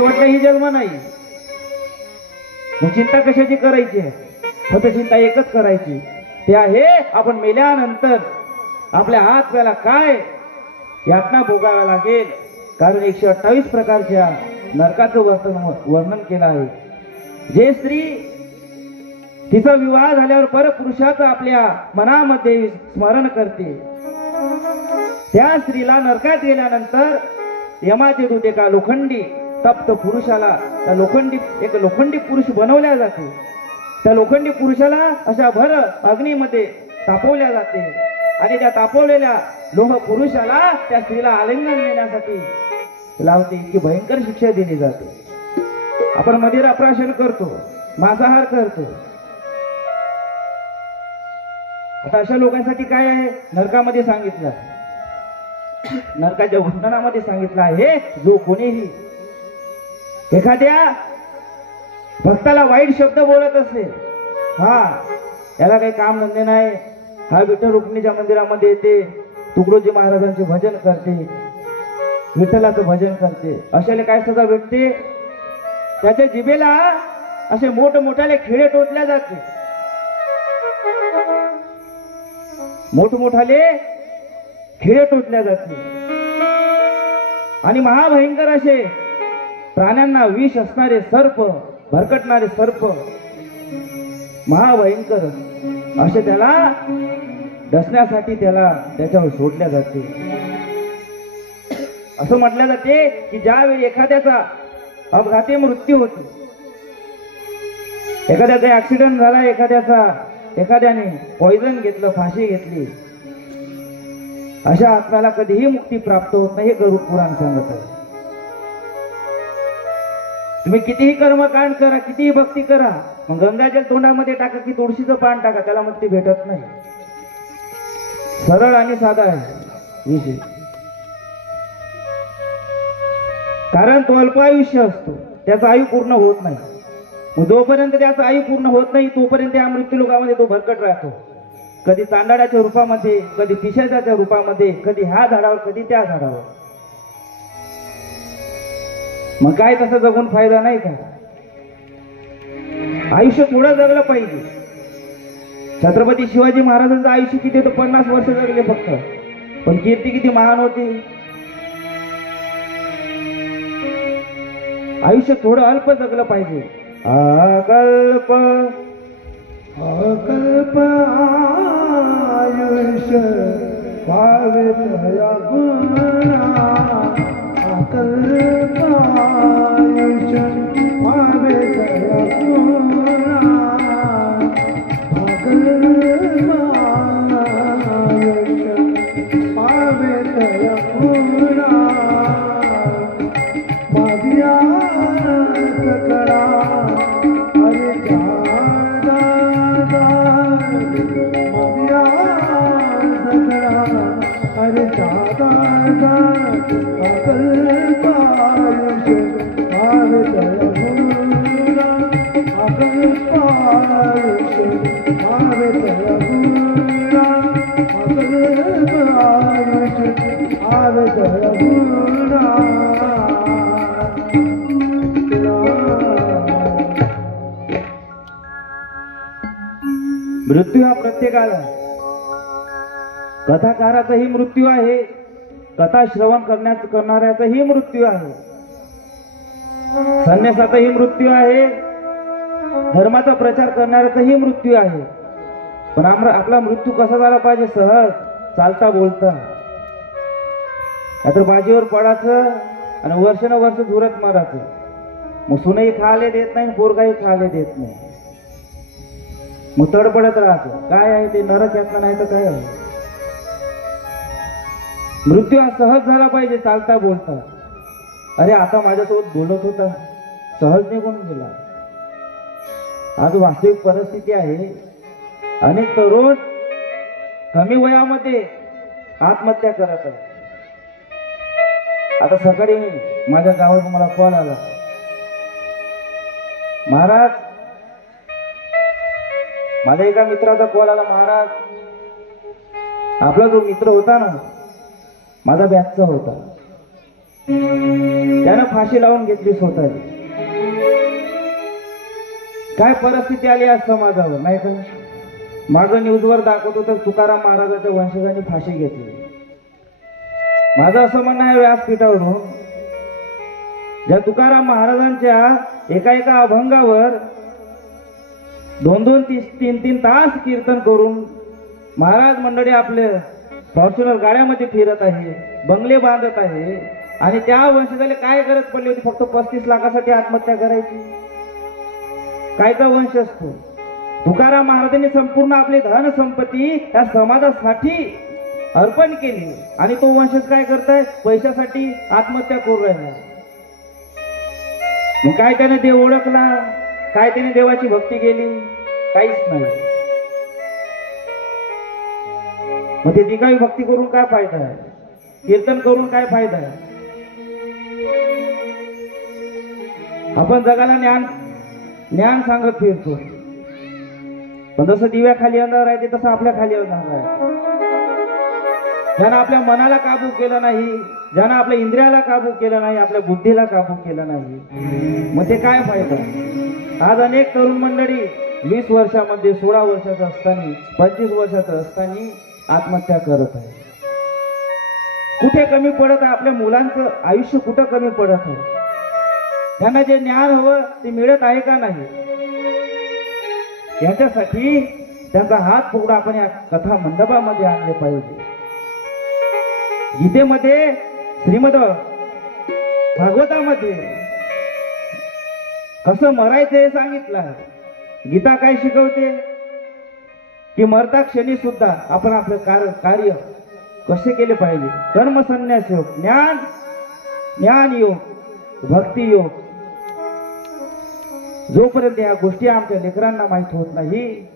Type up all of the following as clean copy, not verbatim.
शेवटला ही जन्म नाही. मग चिंता कशाची करायची? फक्त चिंता एकच करायची, ते आहे आपण मेल्यानंतर आपल्या आत्म्याला काय यातना भोगाव्या लागेल. कारण 128 प्रकारच्या नरकाचं वर्णन केलं आहे. जे स्त्री तिचा विवाह झाल्यावर परपुरुषाचं आपल्या मनामध्ये स्मरण करते, त्या स्त्रीला नरकात गेल्यानंतर यमाचे दूत एका लोखंडी तप्त पुरुषाला त्या लोखंडी पुरुष बनवल्या जाते. त्या लोखंडी पुरुषाला अशा भर अग्नीमध्ये तापवल्या जाते आणि त्या तापवलेल्या लोह पुरुषाला त्या स्त्रीला आलिंगन देण्यासाठी लावते. इतकी भयंकर शिक्षा दिली जाते. आपण मदिरा प्राशन करतो, मांसाहार करतो. आता अशा लोकांसाठी काय आहे नरकामध्ये सांगितलं, नरकाच्या वर्णनामध्ये सांगितलं आहे, जो कोणीही एखाद्या भक्ताला वाईट शब्द बोलत असेल, हा याला काही काम धंदे नाही, हा विठ्ठल रुक्मिणीच्या मंदिरामध्ये येते, तुकडोजी महाराजांचे भजन करते, विठ्ठलाचं भजन करते, अशाला काय सजा भेटते? त्याच्या जिभेला असे मोठमोठाले खिळे टोचल्या जाते. मोठमोठाले खिळे टोचल्या जाते आणि महाभयंकर असे प्राण्यांना विष असणारे सर्प, भरकटणारे सर्प, महाभयंकर असे त्याला डसण्यासाठी त्याला त्याच्यावर सोडल्या जाते. असं म्हटलं जाते की ज्यावेळी एखाद्याचा अपघाती मृत्यू होतो, एखाद्याचा ऍक्सिडेंट झाला, एखाद्याने पॉइझन घेतलं, फाशी घेतली, अशा आत्म्याला कधीही मुक्ती प्राप्त होत नाही. हे गरुड पुराण सांगत आहे. तुम्ही कितीही कर्मकांड करा, कितीही भक्ती करा, मग गंगाजल तोंडामध्ये टाका की तुळशीचं पान टाका, त्याला मुक्ती भेटत नाही. सरळ आणि साधा आहे विषय. कारण तो अल्पायुष्य असतो, त्याचं आयु पूर्ण होत नाही. जोपर्यंत त्याचं आयु पूर्ण होत नाही तोपर्यंत या मृत्यूलोकामध्ये तो भरकट राहतो. कधी चांडाळाच्या रूपामध्ये, कधी पिशाचाच्या रूपामध्ये, कधी ह्या झाडावर, कधी त्या झाडावर. मग काय तसं जगून फायदा नाही का? आयुष्य थोडं जगलं पाहिजे. छत्रपती शिवाजी महाराजांचं आयुष्य किती होतं? 50 वर्ष जगले फक्त, पण कीर्ती किती महान होती. आयुष्य थोडं अल्प जगलं पाहिजे. अकल्प अकल्प आयुष्य पावे तया गुणा, अकल्प आयुष्य पावे तया गुणा, अकल्प आयुष्य पावे तया गुणा, माझ्या सकळा अरे दादा माझ्या सकळा अरे दादा अकल्प आयुष्य पावे तया गुणा, अकल्प आयुष्य पावे तया गुणा, अकल्प आयुष्य पावे तया गुणा. मृत्यू हा प्रत्येकाला, कथाकाराचाही मृत्यू आहे, कथा श्रवण करणाऱ्याचाही मृत्यू आहे, संन्यासाचाही मृत्यू आहे, धर्माचा प्रचार करणाऱ्याचाही मृत्यू आहे. पण आपला मृत्यू कसा झाला पाहिजे? सहज, चालता बोलता. नाहीतर बाजीवर पडायचं आणि वर्ष झुरत मारायचं. मग सुनही खायला देत नाही, पोरगाही खायला देत नाही, मग तडपडत राहतो. काय आहे ते? नरक यातना नाही तर काय आहे? मृत्यू हा सहज झाला पाहिजे, चालता बोलता. अरे आता माझ्यासोबत बोलत होता, सहज निघून गेला. आज वास्तविक परिस्थिती आहे, अनेक तरुण कमी वयामध्ये आत्महत्या करत आहेत. आता सकाळी माझ्या गावात मला कॉल आला, महाराज, माझ्या एका मित्राचा कॉल आला, महाराज आपला जो मित्र होता ना, माझा बॅचचा होता, त्यानं फाशी लावून घेतली स्वतःची. काय परिस्थिती आली आज समाजावर नाही का? मागं न्यूजवर दाखवतो तर तुकाराम महाराजांच्या वंशजांनी फाशी घेतली. माझं असं म्हणणं आहे व्यासपीठावरून, ज्या तुकाराम महाराजांच्या एका एका अभंगावर 2-2, 3-3 तास कीर्तन करून महाराज मंडळी आपले फॉर्च्युनर गाड्यामध्ये फिरत आहे, बंगले बांधत आहे, आणि त्या वंशजाला काय गरज पडली होती फक्त 35 लाखासाठी आत्महत्या करायची? कायचा वंश असतो? तुकाराम महाराजांनी संपूर्ण आपली धन संपत्ती त्या समाजासाठी अर्पण केली आणि तो वंशज काय करताय? पैशासाठी आत्महत्या करू राहिला. मग काय त्याने देव ओळखला? काय त्याने देवाची भक्ती केली? काहीच नाही. मग ते दिगावी भक्ती करून काय फायदा आहे? कीर्तन करून काय फायदा आहे? आपण जगाला ज्ञान सांगत फिरतो, पण जसं दिव्याखाली अंधार आहे तसं आपल्या खाली अंधार आहे. ज्यानं आपल्या मनाला काबू केलं नाही, ज्यानं आपल्या इंद्रियाला काबू केलं नाही, आपल्या बुद्धीला काबू केलं नाही, मग ते काय फायदा? आज अनेक तरुण मंडळी 20 वर्षामध्ये, 16 वर्षाचं असताना, 25 वर्षाचं असताना आत्महत्या करत आहे. कुठे कमी पडत आहे? आपल्या मुलांचं आयुष्य कुठं कमी पडत आहे? त्यांना जे ज्ञान हवं ते मिळत आहे का नाही? याच्यासाठी त्यांचा हात पकडून आपण या कथा मंडपामध्ये आणले पाहिजे. गीतेमध्ये, श्रीमद भागवतामध्ये कसं मरायचं हे सांगितलं आहे. गीता काय शिकवते की मरता क्षणी सुद्धा आपण आपलं कार्य कसे केले पाहिजे. कर्म संन्यास योग, ज्ञान योग, भक्ती योग. जोपर्यंत या गोष्टी आमच्या लेकरांना माहित होत नाही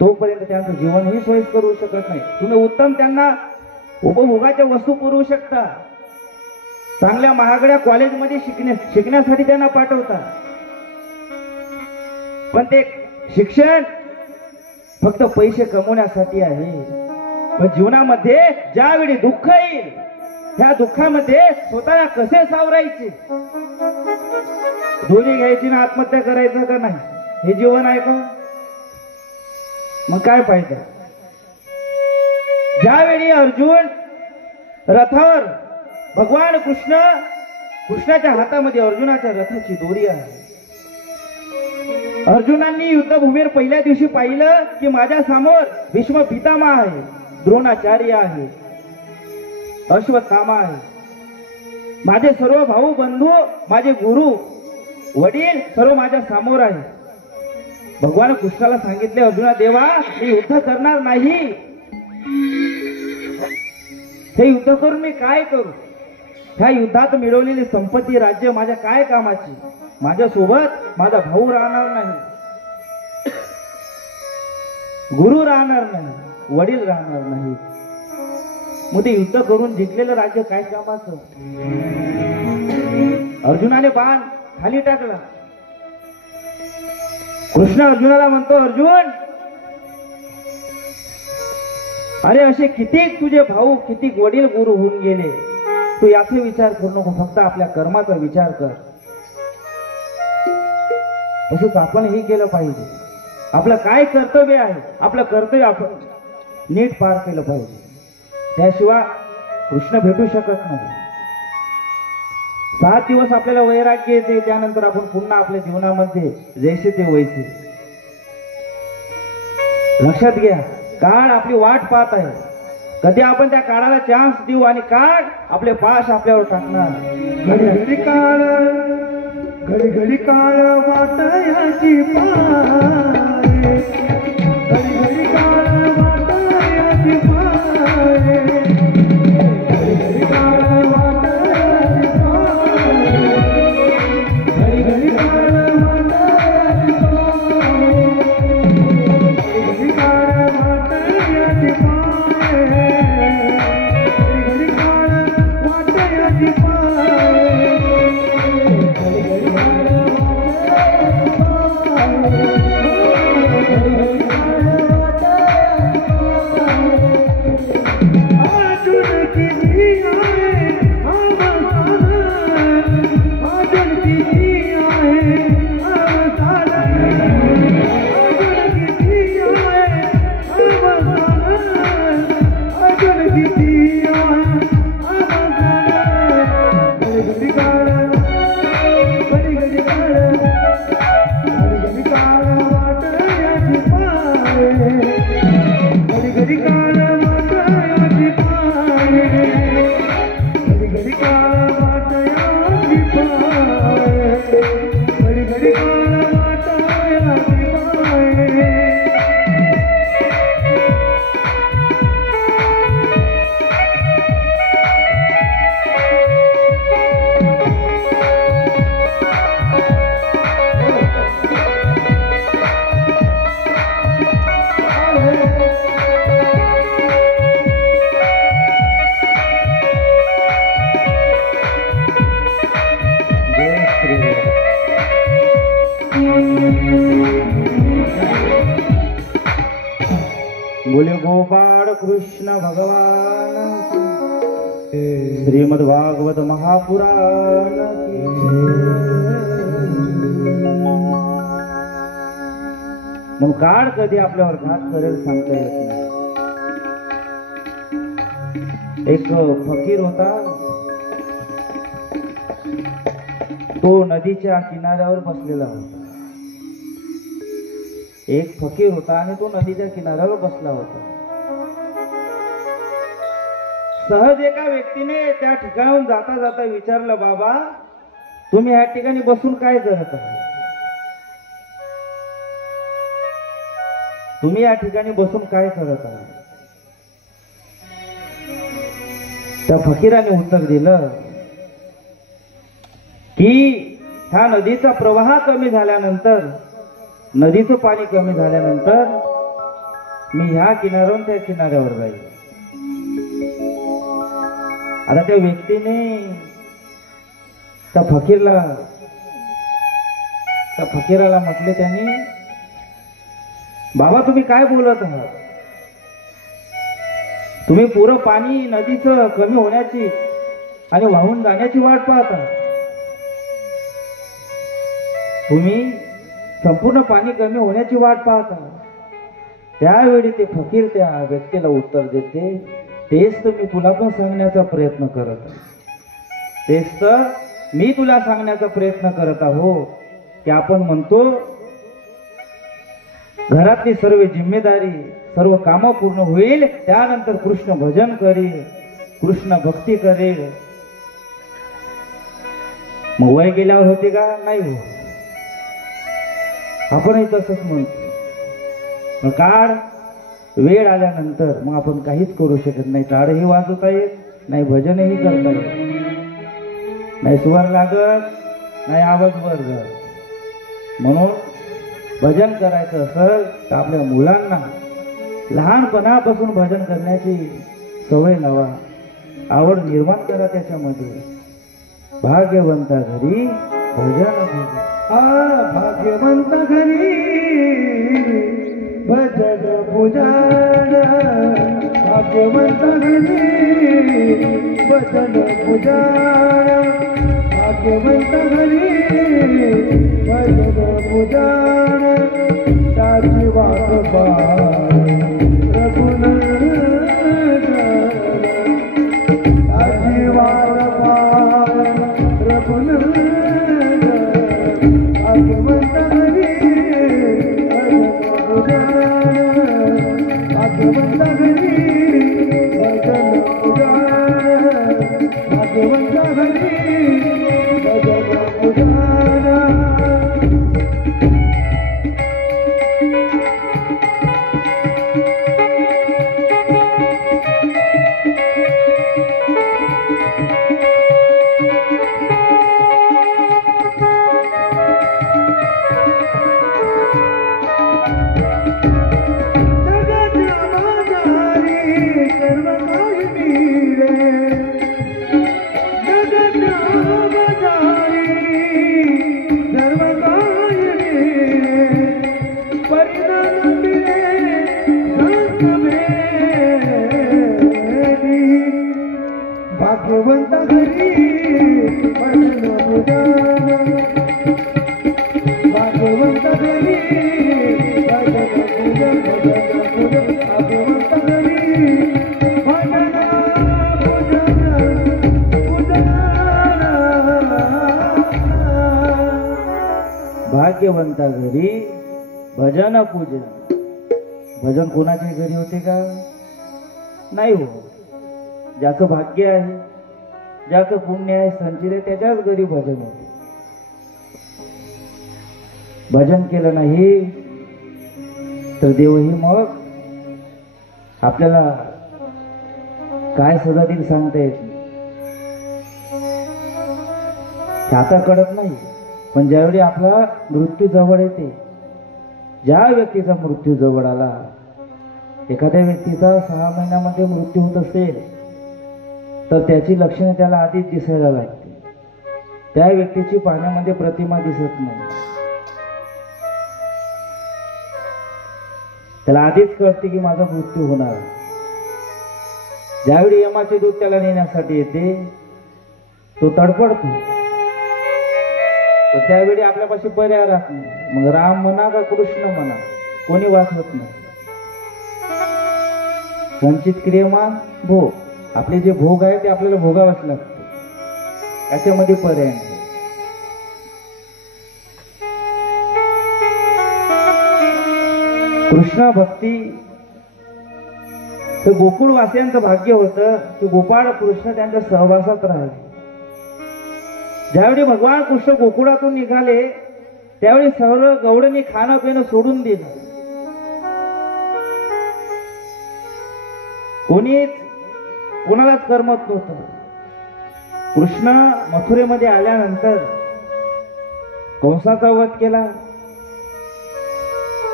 तोपर्यंत त्यांचं जीवनही सोयीस्कर करू शकत नाही. तुम्ही उत्तम त्यांना उपभोगाच्या वस्तू पुरवू शकता, चांगल्या महागड्या कॉलेजमध्ये शिकण्यासाठी त्यांना पाठवता, पण ते शिक्षण फक्त पैसे कमवण्यासाठी आहे. पण जीवनामध्ये ज्यावेळी दुःख येईल त्या दुःखामध्ये स्वतःला कसे सावरायचे, दोन्ही घ्यायची ना आत्महत्या करायचं का नाही, हे जीवन आहे का? मग काय फायदा? ज्यावेळी अर्जुन रथावर, भगवान कृष्णाच्या हातामध्ये अर्जुनाच्या रथाची दोरी आहे. अर्जुनांनी युद्धभूमीवर पहिल्या दिवशी पाहिलं की माझ्या समोर भीष्म पितामह आहे, द्रोणाचार्य आहे, अश्वत्थामा आहे, माझे सर्व भाऊ बंधू, माझे गुरु वडील सर्व माझ्या समोर आहे. भगवान कृष्णाला सांगितले, अर्जुना देवा मी युद्ध करणार नाही, हे युद्ध करून मी काय करू? ह्या युद्धात मिळवलेली संपत्ती, राज्य माझ्या काय कामाची? माझ्या सोबत माझा भाऊ राहणार नाही, गुरु राहणार नाही, वडील राहणार नाही, मग ते युद्ध करून जिंकलेलं राज्य काय कामाचं? अर्जुनाने बाण खाली टाकला. कृष्ण अर्जुनाला म्हणतो, अर्जुन अरे असे कितीक तुझे भाऊ, कितीक वडील गुरु होऊन गेले, तू याचा विचार करू नको, फक्त आपल्या कर्माचा विचार कर. तसंच आपणही केलं पाहिजे. आपलं काय कर्तव्य आहे, आपलं कर्तव्य आपण नीट पार केलं पाहिजे. त्याशिवाय कृष्ण भेटू शकत नाही. 7 दिवस आपल्याला वैराग्य येते, त्यानंतर आपण पुन्हा आपल्या जीवनामध्ये जैसे ते वैसे. लक्षात घ्या, काळ आपली वाट पाहत आहे. कधी आपण त्या काळाला चान्स देऊ आणि काळ आपले पाश आपल्यावर टाकणार. घडी घडी काळ, घडी घडी काळ वाट याची पाय, घडी घडी काळ वाट याची पाय, घडी घडी काळ वाट याची पाय, घडी घडी काळ वाट याची पाय, घडी काळ वाट याची पाय, घडी काळ वाट याची पाय. Oh बोले गोपाळ कृष्ण भगवान की, श्रीमद भागवत महापुराण की. मग काळ कधी आपल्यावर घात करेल सांगता येत नाही. एक फकीर होता, तो नदीच्या किनाऱ्यावर बसलेला होता. एक फकीर होता आणि तो नदीच्या किनाऱ्यावर बसला होता. सहज एका व्यक्तीने त्या ठिकाणाहून जाता जाता विचारलं, बाबा तुम्ही या ठिकाणी बसून काय करत आहात? तुम्ही या ठिकाणी बसून काय करत आहात? त्या फकीराने उत्तर दिलं की ह्या नदीचा प्रवाह कमी झाल्यानंतर, नदीचं पाणी कमी झाल्यानंतर मी ह्या किनाऱ्यावरून त्या किनाऱ्यावर जाईल. आता त्या व्यक्तीने त्या फकीराला म्हटले, त्यांनी, बाबा तुम्ही काय बोलत आहात? तुम्ही पुरं पाणी नदीचं कमी होण्याची आणि वाहून जाण्याची वाट पाहता. तुम्ही संपूर्ण पाणी कमी होण्याची वाट पाहता. त्यावेळी ते फकीर त्या व्यक्तीला उत्तर देते, तेच तर मी तुला पण सांगण्याचा प्रयत्न करत आहे. तेच तर मी तुला सांगण्याचा प्रयत्न करत आहो की आपण म्हणतो घरातली सर्व जिम्मेदारी, सर्व कामं पूर्ण होईल, त्यानंतर कृष्ण भजन करेल, कृष्ण भक्ती करेल. मग वय गेल्यावर होते का? नाही हो. आपणही तसंच म्हणतो. काळ वेळ आल्यानंतर मग आपण काहीच करू शकत नाही. टाळही वाजवता येत नाही, भजनही करता येत नाही, स्वर लागत नाही, आवाज वर जात. म्हणून भजन करायचं असेल तर आपल्या मुलांना लहानपणापासून भजन करण्याची सवय लावा, आवड निर्माण करा त्याच्यामध्ये. भाग्यवंता घरी भजन भजन. भाग्यवंत घरी भजन पूजन, भाग्यवंत घरी भजन पूजन, भाग्यवंत घरी भजन पूजन. त्याची वाट रघुनंदन, त्याची वाट रघुनंदन. भाग्यवंत घरी भजन पूजन, भाग्यवंत घरी भजन पूजन, भाग्यवंत घरी भजन पूजन. भाग्यवंत घरी भजन पूजन, भाग्यवंत घरी भजन पूजन, भजन पूजन. भाग्यवंत घरी भजन पूजन पूजन. भाग्यवंता घरी भजन पूजन. भजन कोणाच्या घरी होते का? नाही हो. ज्याचं भाग्य आहे, ज्याचं पुण्य आहे, संचित आहे, त्याच्याच घरी भजन होते. भजन केलं नाही तर देवही मग आपल्याला काय सजा देईल सांगता येत नाही. ते आता कळत नाही, पण ज्यावेळी आपला मृत्यू जवळ येते, ज्या व्यक्तीचा मृत्यू जवळ आला, एखाद्या व्यक्तीचा 6 महिन्यामध्ये मृत्यू होत असेल तर त्याची लक्षणे त्याला आधीच दिसायला लागते. त्या व्यक्तीची पाण्यामध्ये प्रतिमा दिसत नाही. त्याला आधीच कळते की माझा मृत्यू होणार. ज्यावेळी यमाचे दूत त्याला नेण्यासाठी येते तो तडपडतो. तर त्यावेळी आपल्यापाशी पर्याय राहत नाही. मग राम म्हणा का कृष्ण म्हणा कोणी वाचवत नाही. संचित क्रियमान भोग, आपले जे भोग आहे ते आपल्याला भोगावंच लागते. त्याच्यामध्ये पर्याय नाही. कृष्ण भक्ती तर गोकुळवासियांचं भाग्य होतं की गोपाळ कृष्ण त्यांच्या सहवासात राहिले. ज्यावेळी भगवान कृष्ण गोकुळातून निघाले त्यावेळी सर्व गौडांनी खाणं पिणं सोडून दिलं. कोणीच कोणालाच करमत नव्हतं. कृष्ण मथुरेमध्ये आल्यानंतर कंसाचा वध केला.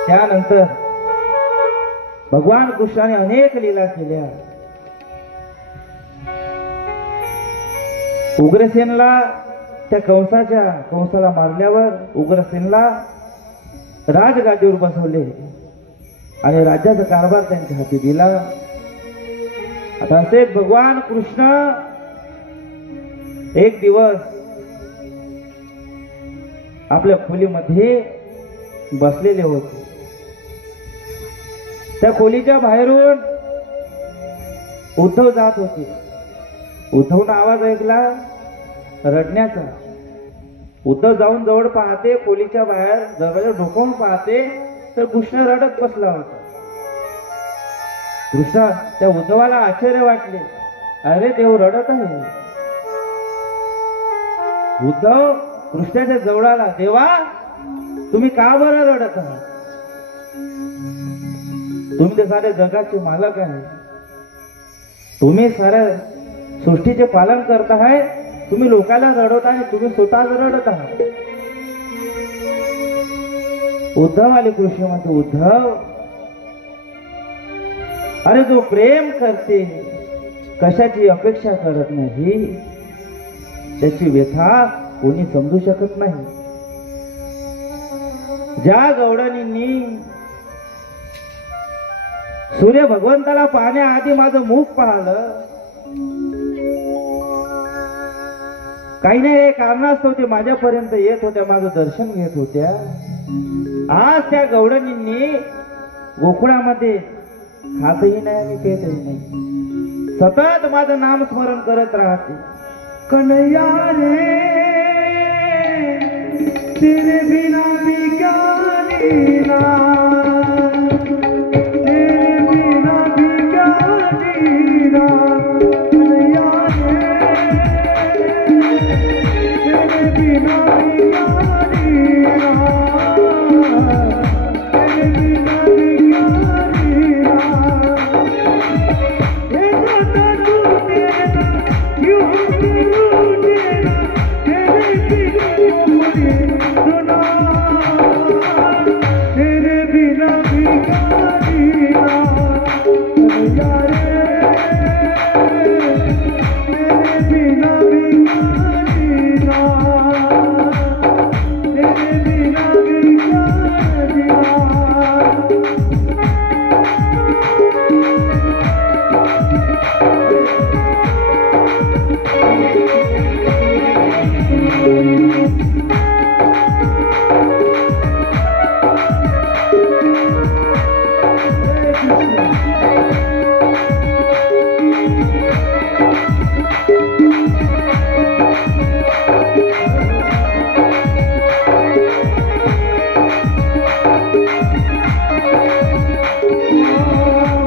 त्यानंतर भगवान कृष्णाने अनेक लीला केल्या. उग्रसेनला त्या कंसाला मारल्यावर उग्रसेनला राजगादीवर बसवले आणि राज्याचा कारभार त्यांच्या हाती दिला. आता असेच भगवान कृष्ण एक दिवस आपल्या खोलीमध्ये बसलेले होते. त्या खोलीच्या बाहेरून उद्धव जात होते. उद्धवनं आवाज ऐकला रडण्याचा. उद्धव जाऊन जवळ पाहते, खोलीच्या बाहेर दरवाजा ढोकवून पाहते तर कृष्ण रडत बसला होता. कृष्ण त्या उद्धवाला आश्चर्य वाटले. अरे देव रडत आहे. उद्धव कृष्णाच्या जवळ आला. देवा तुम्ही का बरं रडत आहात? तुम्ही ते सारे जगाचे मालक आहे. तुम्ही साऱ्या सृष्टीचे पालन करत आहे. तुम्ही लोकांना रडवत आहे, तुम्ही स्वतः रडत आहात. उद्धव आले कृष्ण म्हणते उद्धव अरे जो प्रेम करते कशाची अपेक्षा करत नाही त्याची व्यथा कोणी समजू शकत नाही. ज्या गौडांनी सूर्य भगवंताला पाहण्याआधी माझं मुख पाहिलं, काही नाही कारणास्तव ते माझ्यापर्यंत येत होत्या, माझं दर्शन घेत होत्या. आज त्या गौडांनी गोकुळामध्ये खातही नाही आणि पेतही नाही, सतत माझं नाम स्मरण करत राहते. कन्हैया रे तेरे बिना भी क्या जीना, तेरे बिना भी क्या जीना. कन्हैया रे तेरे बिना भी क्या जीना, तेरे बिना भी क्या जीना. ये गाता तू तेरा यूं करूं तेरा, तेरे बिना मुझे सुना, तेरे बिना भी क्या जीना. कन्हैया रे तेरे बिना भी क्या जीना, तेरे बिना भी क्या जीना.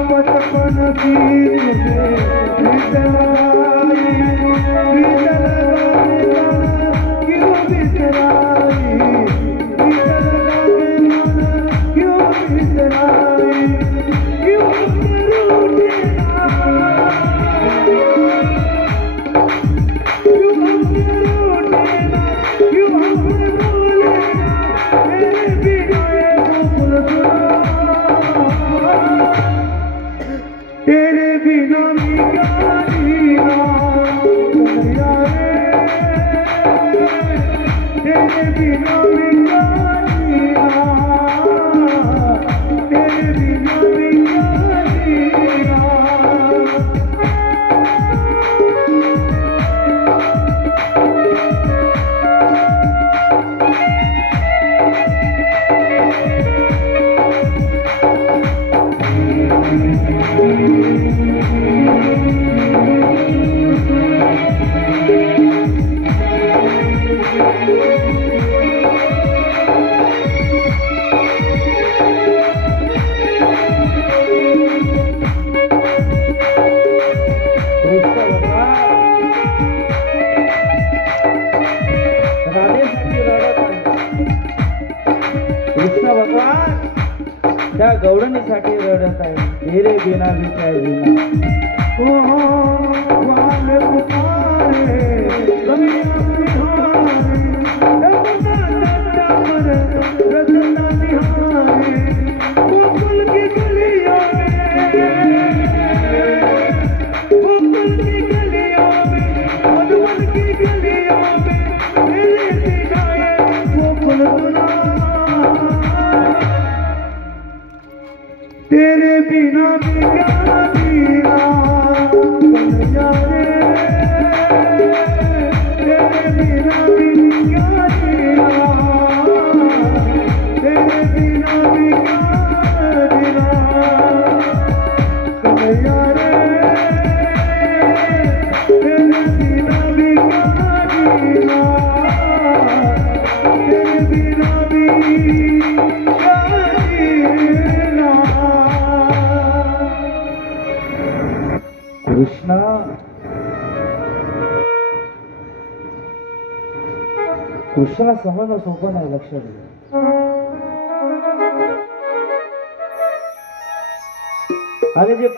बचपन की तुझे बिसराई, बिसराई क्यों बिसराई, बिसराई क्यों बिसराई. क्यों करूं तेरा, क्यों करूं तेरा, क्यों भूलेगा तेरे बिना गोकुल सुना, तेरे बिना भी क्या जीना. कन्हैया रे तेरे बिना भी क्या जीना, तेरे बिना कृष्ण भगवान त्या गौडणीसाठी रडत आहे. तेरे बिना भी क्या जीना. ओ वाले पुकारे गंगा बिहारे रतना निहारे गोकुल की गलियों में मधुबन की गलियों में मेरे बिना गोकुल सुना. तेरे बिना भी क्या जीना कन्हैया रे. तेरे बिना भी क्या जीना. तेरे बिना भी क्या जीना कन्हैया रे. तेरे बिना भी क्या जीना. तेरे बिना भी क्या जीना. कृष्णा कृष्णाला समजणं सोपं नाही. लक्षात घ्या. अरे जे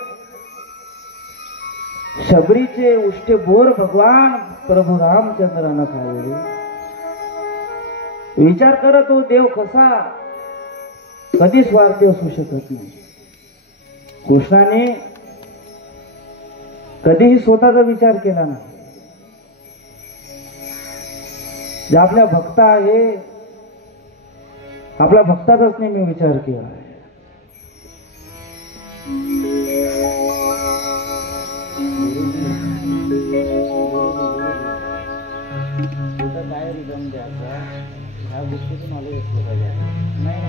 शबरीचे उष्टे बोर भगवान प्रभू रामचंद्रानं खाल्ले. विचार करत हो देव कसा कधी स्वार्थी असू शकत नाही. कृष्णाने कधीही स्वतःचा विचार केला नाही. जे आपल्या भक्त आहे आपल्या भक्ताचाच नेहमी विचार केला आहे. काय रिदम द्यायचा ह्या गोष्टीचं नॉलेज असलं पाहिजे. नाही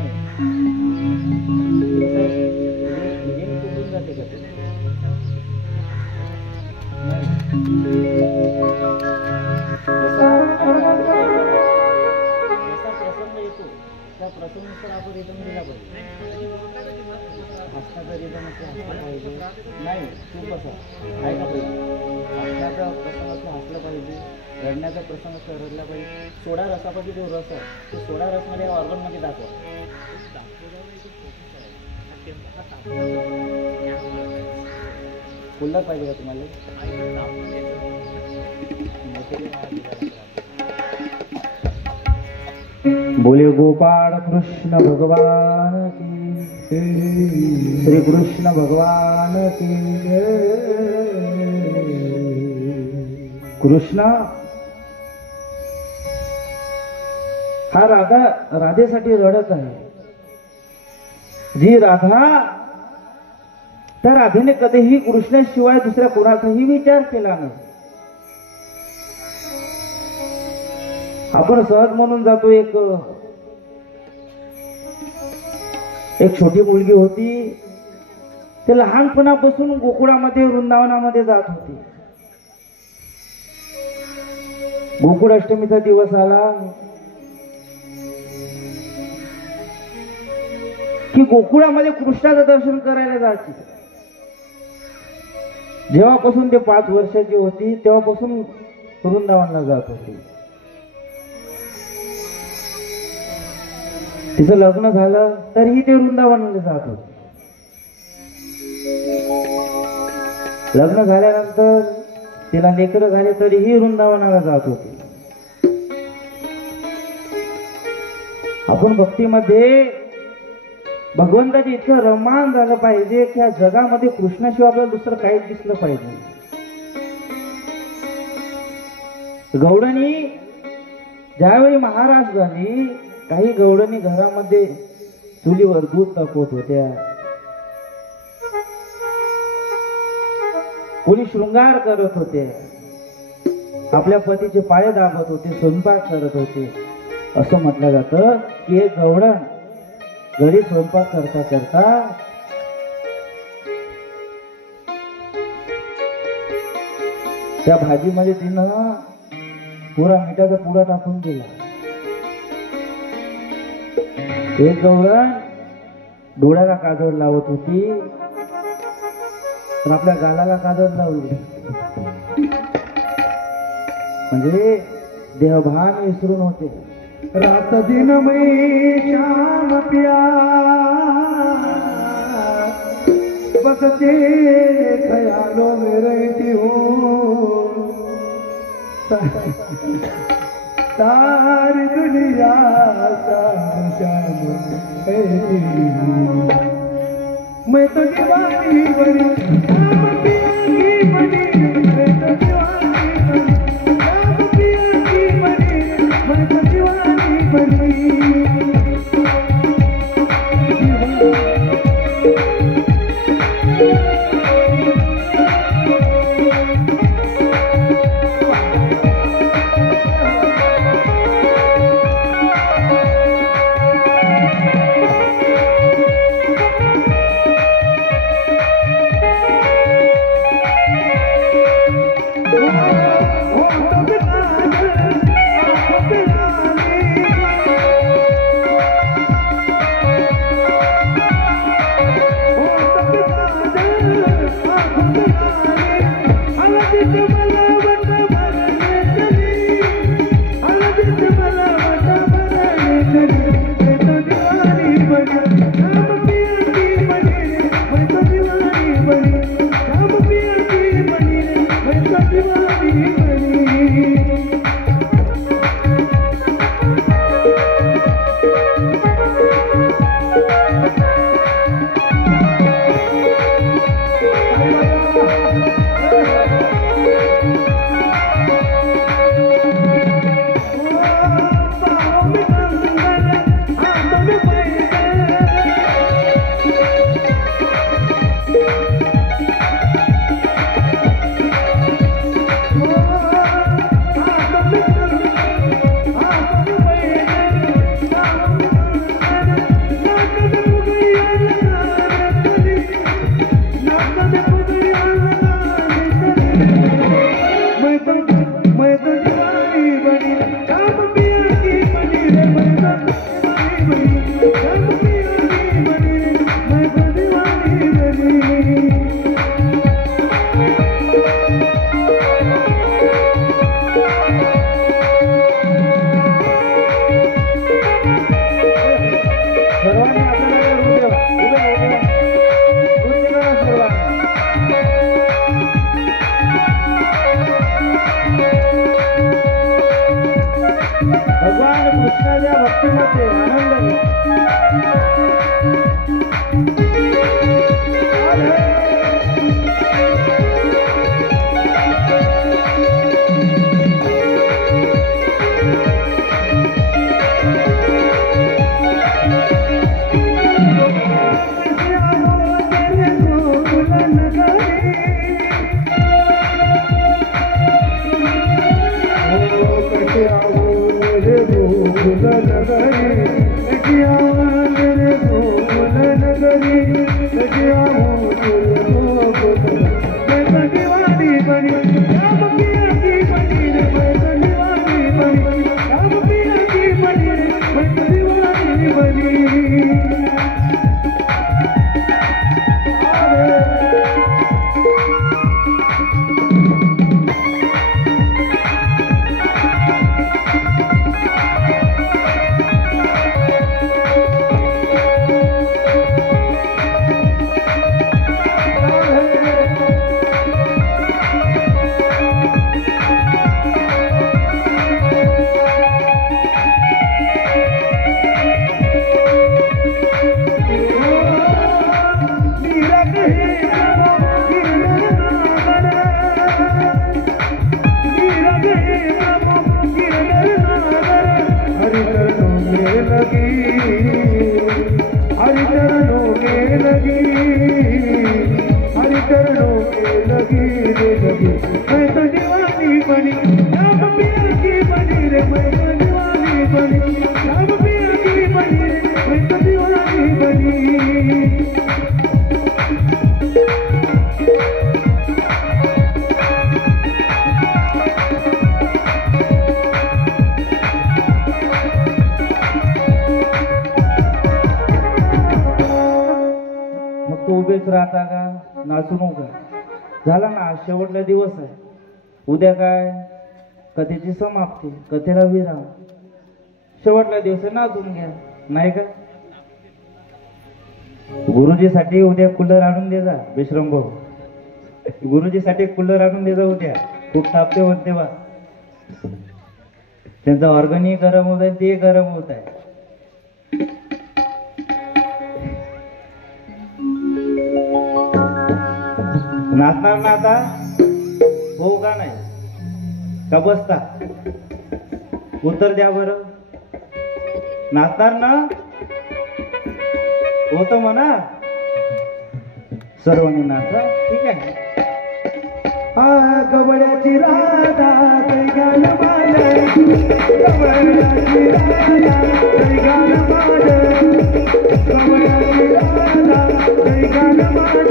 कुठून जाते का ते प्रसंग येतो त्या प्रसंगानुसार आपण रिदम दिला पाहिजे. हसण्याचा रिदम असला पाहिजे. नाही तू कसं ऐका पाहिजे. हसण्याचा प्रसंग असं हसलं पाहिजे. रडण्याचा प्रसंग असं रडला पाहिजे. सोडा रसापाठी जो रस आहे तो सोडा रसमध्ये ऑर्गन मध्ये दाखवा. खुल्लर पाहिजे का तुम्हाला. बोले गोपाळ कृष्ण भगवान की. श्री कृष्ण भगवान की. कृष्ण हा राधेसाठी रडत आहे. जी राधा त्या राधेने कधीही कृष्णाशिवाय दुसऱ्या कोणाचाही विचार केला नाही. आपण सहज म्हणून जातो. एक छोटी मुलगी होती. ते लहानपणापासून गोकुळामध्ये वृंदावनामध्ये जात होती. गोकुळ अष्टमीचा दिवस आला की गोकुळामध्ये कृष्णाचं दर्शन करायला जायची. जेव्हापासून ते 5 वर्षाची होती तेव्हापासून वृंदावनला जात होती. तिचं लग्न झालं तरीही ते वृंदावनाला जात होते. लग्न झाल्यानंतर तिला लेकरं झाले तरीही वृंदावनाला जात होते. आपण भक्तीमध्ये भगवंताची इतकं रमान झालं पाहिजे की या जगामध्ये कृष्णाशिवाय आपल्याला दुसरं काहीच दिसलं पाहिजे. गौडणी ज्यावेळी महाराज झाली काही गौडणी घरामध्ये चुलीवर दूध तापवत होत्या. कोणी शृंगार करत होते. आपल्या पतीचे पाय दाबत होते. स्वयंपाक करत होते. असं म्हटलं जातं की एक गौडण घरी स्वयंपाक करता करता त्या भाजीमध्ये तिनं पुरा मिठाचा पुडा टाकून दिला. एक गौडण डोळ्याला काजळ लावत होती तर आपल्या गालाला काजळ लावली. म्हणजे देहभान विसरून होते. रात दिन मैं श्याम प्यार बस तेरे ख्यालों में रहती हूँ सारी दुनिया शाम शाम कहती हूँ मैं तो दीवानी बनी श्याम पिया की बनी मैं तो दीवानी बनी श्याम पिया की बनी मैं तो दीवानी बनी उभेच राहता का नाचू नका झाला ना शेवटला दिवस आहे उद्या काय कथेची समाप्ती कथेला विराम शेवटल्या दिवशी नाचून घ्या, नाही का? गुरुजीसाठी उद्या कूलर आणून दे जा विश्रम भाऊ. गुरुजीसाठी कूलर आणून दे जा उद्या. खूप तापते होते बा. त्यांचा ऑर्गनही गरम होत आहे, ते गरम होत आहे. नाचणार ना आता? हो का नाही? का बसता? उत्तर द्या बरं. नाचणार ना? होतं म्हणा. सर्वांनी नाचा. ठीक आहे. हा गवळ्याची राधा गाल माझ, गवळ्याची राधा गाल माझ, गवळ्याची राधा गाल माझ.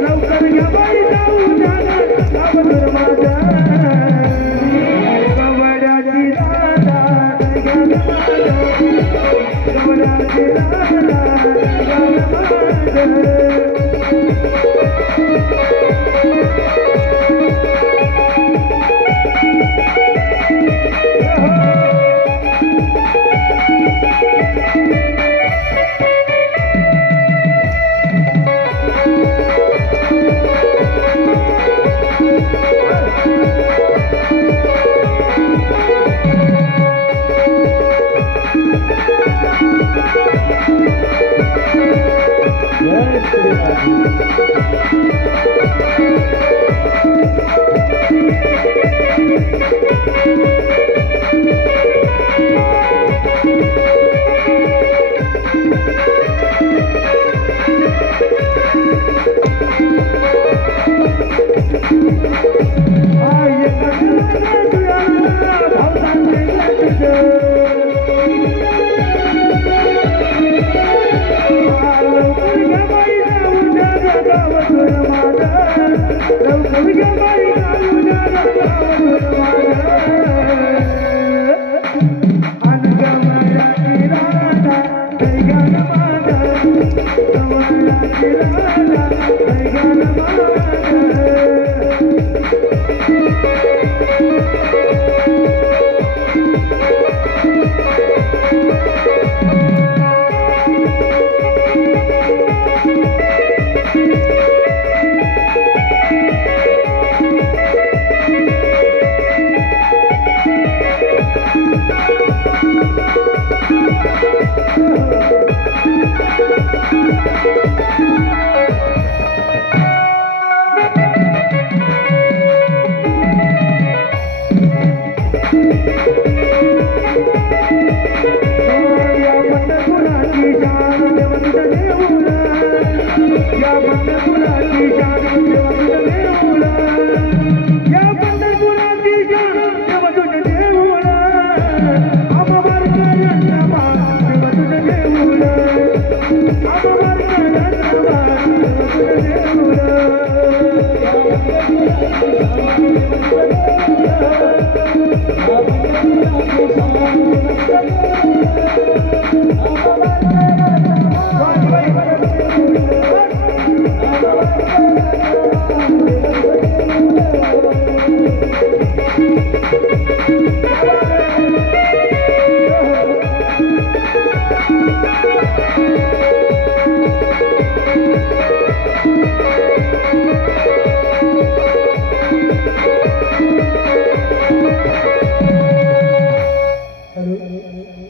लवकर घ्या बाई जाऊ द्या माझ्या गवळ्याची राधा गाल माझ, गवळ्याची राधा गाल माझ.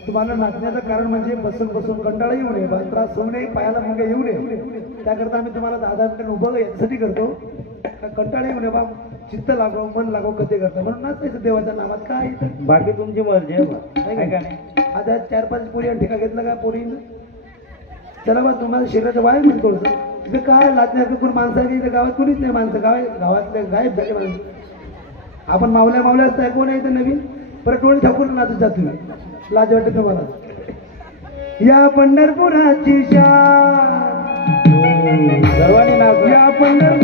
तुम्हाला नाचण्याचं कारण म्हणजे बसून बसून कंटाळा येऊ नये, त्रास होऊ नये, पायाला मुंग्या येऊ नये. त्याकरता आम्ही तुम्हाला 10 मिनिटं उभं यासाठी करतो. कंटाळा येऊ नये बा, चित्त लागाव, मन लागाव, कधी करता म्हणून नाचायचं देवाच्या नावात. काय बाकी तुमची मर्जी आहे बा, आहे का नाही? आता 4-5 पोरी ठिका घेतलं का पोरीनं? चला बा, तुम्हाला शरीराचं वाय मिळतो थोडंसं. तिथे काय लाचण्याचं कोण माणसं आहे? इथं गावात कोणीच नाही माणसं. गावातले गायब झाले माणसं. आपण मावल्या असताय, कोण आहे तर नवीन परत डोळे ठाकून नाचत जात तुम्ही. लाज वाटते तुम्हाला? या पंढरपुराची शान, सर्वांनी नाच. या पंढरपुराची